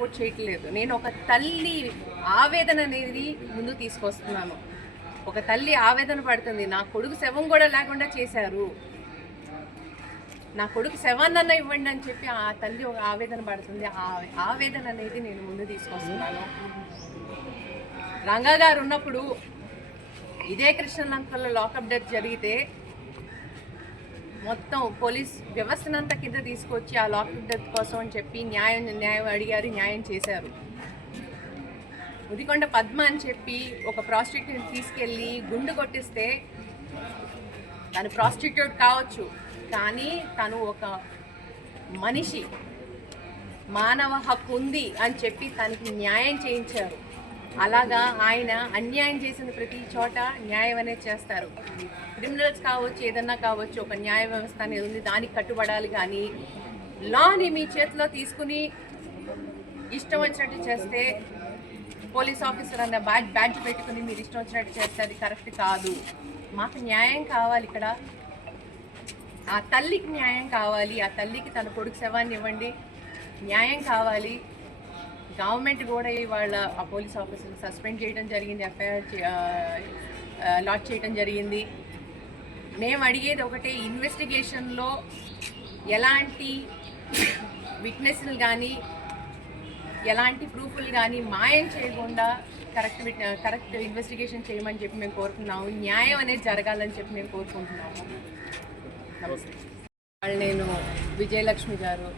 Support చేయట్లేదు. నేను ఒక తల్లి ఆవేదన అనేది ముందు తీసుకొస్తున్నాను. ఒక తల్లి ఆవేదన పడుతుంది, నా కొడుకు శవం కూడా లేకుండా చేశారు, నా కొడుకు శవాన్నన్నా ఇవ్వండి అని చెప్పి ఆ తల్లి ఒక ఆవేదన పడుతుంది. ఆ ఆవేదన అనేది నేను ముందు తీసుకొస్తున్నాను. రంగా గారు ఉన్నప్పుడు ఇదే కృష్ణలంకల్లో లాకప్ డెత్ జరిగితే మొత్తం పోలీస్ వ్యవస్థనంతా కింద తీసుకొచ్చి ఆ లాకప్ డెత్ కోసం అని చెప్పి న్యాయం అడిగారు, న్యాయం చేశారు. ఉదికొండ పద్మ అని చెప్పి ఒక ప్రాస్టిట్యూట్ని తీసుకెళ్ళి గుండు కొట్టిస్తే తను ప్రాస్టిట్యూట్ కావచ్చు, కానీ తను ఒక మనిషి, మానవ హక్కు ఉంది అని చెప్పి తనకి న్యాయం చేయించారు. అలాగా ఆయన అన్యాయం చేసిన ప్రతి చోట న్యాయం అనేది చేస్తారు. క్రిమినల్స్ కావచ్చు, ఏదన్నా కావచ్చు, ఒక న్యాయ వ్యవస్థ అనేది ఉంది, దానికి కట్టుబడాలి. కానీ లాని మీ చేతిలో తీసుకుని ఇష్టం వచ్చినట్టు చేస్తే, పోలీస్ ఆఫీసర్ అన్న బ్యాడ్జ్ పెట్టుకుని మీరు ఇష్టం వచ్చినట్టు చేస్తే అది కరెక్ట్ కాదు. మాకు న్యాయం కావాలి. ఇక్కడ ఆ తల్లికి న్యాయం కావాలి. ఆ తల్లికి తన కొడుకు శవాన్ని ఇవ్వండి, న్యాయం కావాలి. గవర్నమెంట్ కూడా ఇవాళ ఆ పోలీస్ ఆఫీసర్ని సస్పెండ్ చేయడం జరిగింది, ఎఫ్ఐఆర్ లాంచ్ చేయడం జరిగింది. మేము అడిగేది ఒకటే, ఇన్వెస్టిగేషన్లో ఎలాంటి విట్నెస్లు కానీ ఎలాంటి ప్రూఫ్లు కానీ మాయం చేయకుండా కరెక్ట్ ఇన్వెస్టిగేషన్ చేయమని చెప్పి మేము కోరుకున్నాము. న్యాయం అనేది జరగాలని చెప్పి మేము కోరుకుంటున్నాము. నమస్తే. నేను విజయలక్ష్మి గారు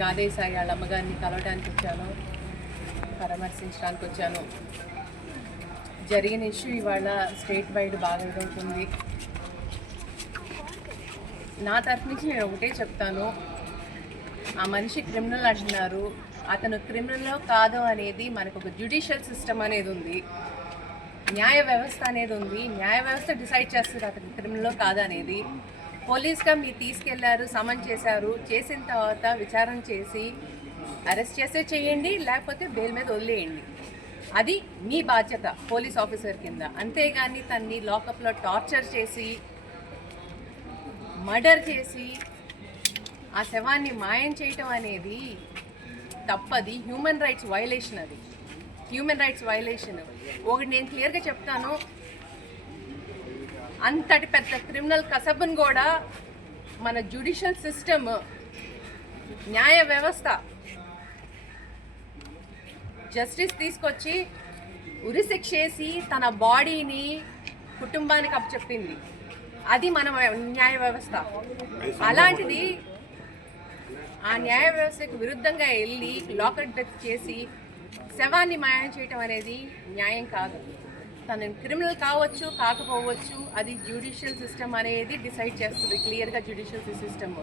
గాదేశాయి వాళ్ళ అమ్మగారిని కలవడానికి వచ్చాను, పరామర్శించడానికి వచ్చాను. జరిగిన ఇష్యూ ఇవాళ స్టేట్ వైడ్ బాగా ఎదురవుతుంది. నా తరఫు నుంచి నేను ఒకటే చెప్తాను, ఆ మనిషి క్రిమినల్ అంటున్నారు, అతను క్రిమినల్లో కాదు అనేది మనకు ఒక జ్యుడిషియల్ సిస్టమ్ అనేది ఉంది, న్యాయ వ్యవస్థ అనేది ఉంది. న్యాయ వ్యవస్థ డిసైడ్ చేస్తుంది అతను క్రిమినల్లో కాదు అనేది. పోలీస్గా మీరు తీసుకెళ్లారు, సమన్ చేశారు, చేసిన తర్వాత విచారణ చేసి అరెస్ట్ చేస్తే చేయండి, లేకపోతే బెయిల్ మీద వదిలేయండి. అది మీ బాధ్యత పోలీస్ ఆఫీసర్ కింద. అంతేగాని తన్ని లాకప్లో టార్చర్ చేసి, మర్డర్ చేసి, ఆ శవాన్ని మాయం చేయటం అనేది తప్పది. Human rights violation. అది హ్యూమన్ రైట్స్ వైలేషన్. ఒకటి నేను క్లియర్గా చెప్తాను, అంతటి పెద్ద క్రిమినల్ కసబుని కూడా మన జ్యుడిషియల్ సిస్టమ్, న్యాయ వ్యవస్థ జస్టిస్ తీసుకొచ్చి ఉరిశిక్ష చేసి తన బాడీని కుటుంబానికి అప్పచెప్పింది. అది మన న్యాయ వ్యవస్థ. అలాంటిది ఆ న్యాయ వ్యవస్థకు విరుద్ధంగా వెళ్ళి లాకప్ డెత్ చేసి శవాన్ని మాయం చేయటం అనేది న్యాయం కాదు. తను క్రిమినల్ కావచ్చు, కాకపోవచ్చు, అది జ్యుడిషియల్ సిస్టమ్ అనేది డిసైడ్ చేస్తుంది క్లియర్గా. Judicial system